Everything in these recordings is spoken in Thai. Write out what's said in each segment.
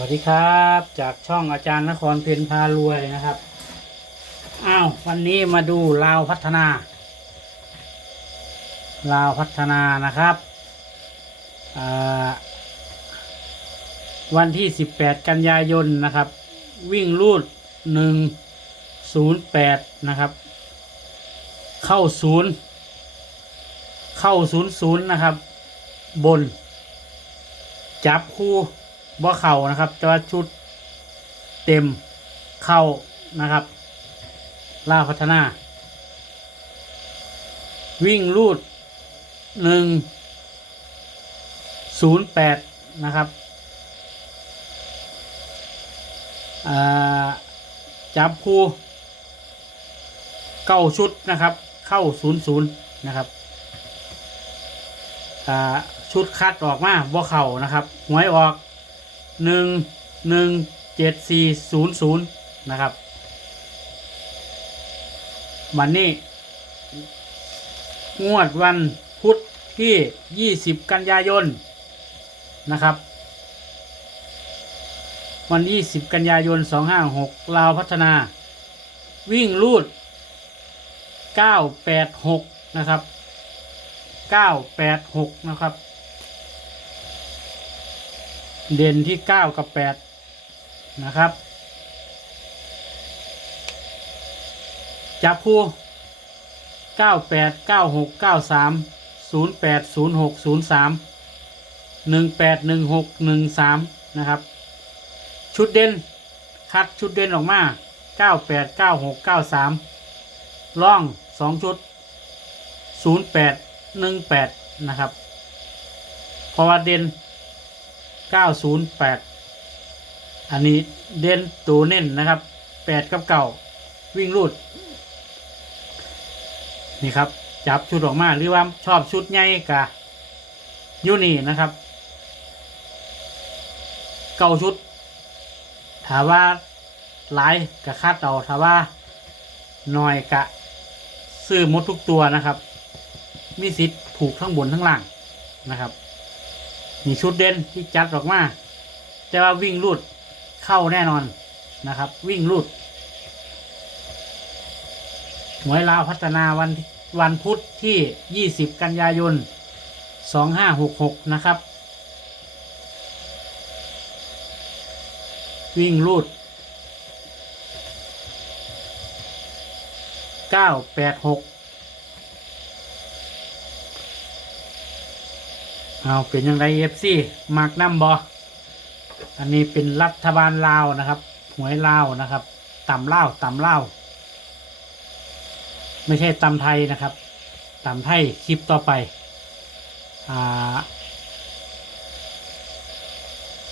วัสดีครับ จากช่องอาจารย์นครเพนพารวยนะครับ อ้าววันนี้มาดูลาวพัฒนา ลาวพัฒนานะครับอ่าวันที่ 18 กันยายนนะครับ วิ่งรูด 108 นะครับ เข้าศูนย์เข้าศูนย์ศูนย์นะครับ บน จับคู่ บ่เข่านะครับ แต่ว่าชุดเต็มเข้านะครับล่าพัฒนา วิ่งรูดหนึ่งศูนย์แปดนะครับจับคู่เก้าชุดนะครับ เข้าศูนย์ศูนย์นะครับชุดคัดออกมาบ่เข่านะครับหวยออก หนึ่งหนึ่งเจ็ดสี่ศูนย์ศูนย์นะครับวันนี้ งวดวันพุธที่ 20 กันยายน นะครับ วัน 20 กันยายน 256 ลาวพัฒนา วิ่งรูด 986 นะครับ 986 นะครับ เด่นที่9กับ8นะครับ จับคู่เก้าแปดเก้าหกเก้าสามศูนย์แปดศูนย์หกศูนย์สามหนึ่งแปดหนึ่งหกหนึ่งสามนะครับ ชุดเด่นคัดชุดเด่นออกมาเก้าแปดเก้าหกเก้าสามล่องสองชุดศูนย์แปดหนึ่งแปดนะครับ เพราะว่าเด่น เก้าศูนย์แปดอันนี้เด่นตัวเน้นนะครับแปดกับเก่าวิ่งรูด นี่ครับ จับชุดออกมาหรือว่าชอบชุดใหญ่กะยูนี่นะครับ เก้าชุดถามว่าหลายกะคาดเอาถามว่าน้อยกะซื้อมดทุกตัวนะครับ มีสิทธิ์ถูกทั้งบนทั้งล่างนะครับ มีชุดเด่นที่จัดออกมาแต่ว่าวิ่งรูดเข้าแน่นอนนะครับ วิ่งรูดหมวยลาวพัฒนาวันวันพุธที่ 20 กันยายน 2566 นะครับ วิ่งรูด 986 เอาเป็นยังไงเอฟซีมากน้ำบออันนี้เป็นรัฐบาลลาวนะครับ หวยลาวนะครับต่ำเล่าวต่ำเล่าวไม่ใช่ตำไทยนะครับตำไทยคลิปต่อไปอ่า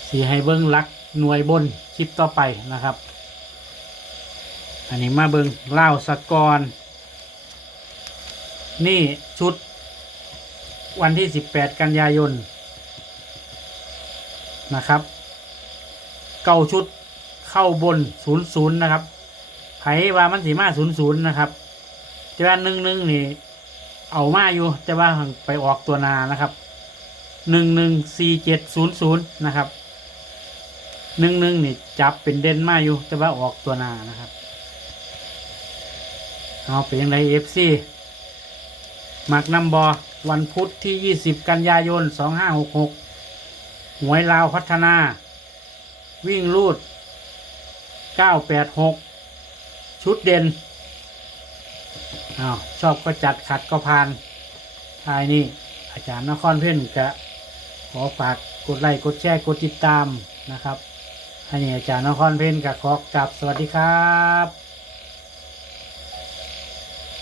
สีให้เบิ้งลักหน่วยบนคลิปต่อไปนะครับ อันนี้มาเบิ้งเล่าวสกอรนี่ชุด วันที่ 18 กันยายนนะครับ เก้าชุดเข้าบน 00 นะครับไผว่ามันสีมา00 นะครับ แต่ว่าหนึ่งหนึ่งนี่ เอามาอยู่ แต่ว่าไปออกตัวนานะครับหนึ่งหนึ่งสี่เจ็ดศูนย์ศูนย์นะครับหนึ่งหนึ่งนี่จับเป็นเด่นมาอยู่ แต่ว่าออกตัวนานะครับ เอาเป็นยังไงเอฟซี มักนำบอวันพุธที่ยี่สิบกันยายนสองห้าหวยลาวพัฒนา วิ่งรูดเก้าแปดหกชุดเด่นอ้าวชอบก็จัดขัดก็พานทายนี่อาจารย์นครเพ่นกะขอฝากกดไลค์กดแชร์กดติดตามนะครับอันนี้อาจารย์นครเพ่นกะขอกลับสวัสดีครับ